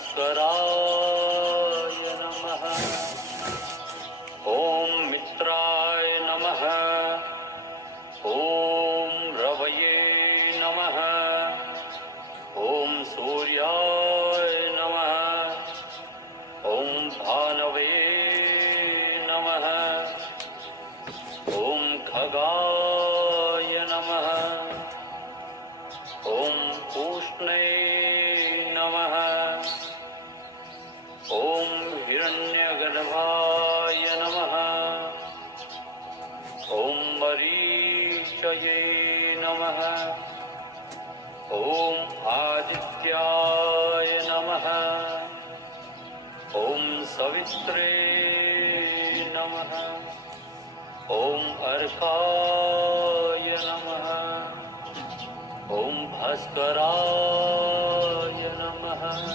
भास्कराय नमः। ॐ मित्राय नमः। ॐ रवये नमः। ॐ सूर्याय नमः। ॐ भानवे नमः। ॐ खगाय नमः। ॐ पूष्णे नमः। ॐ हिरण्यगर्भाय नमः। ॐ मरीचये नमः। ॐ आदित्याय नमः। ॐ सवित्रे नमः। ॐ अर्काय नमः। ॐ भास्कराय नमः।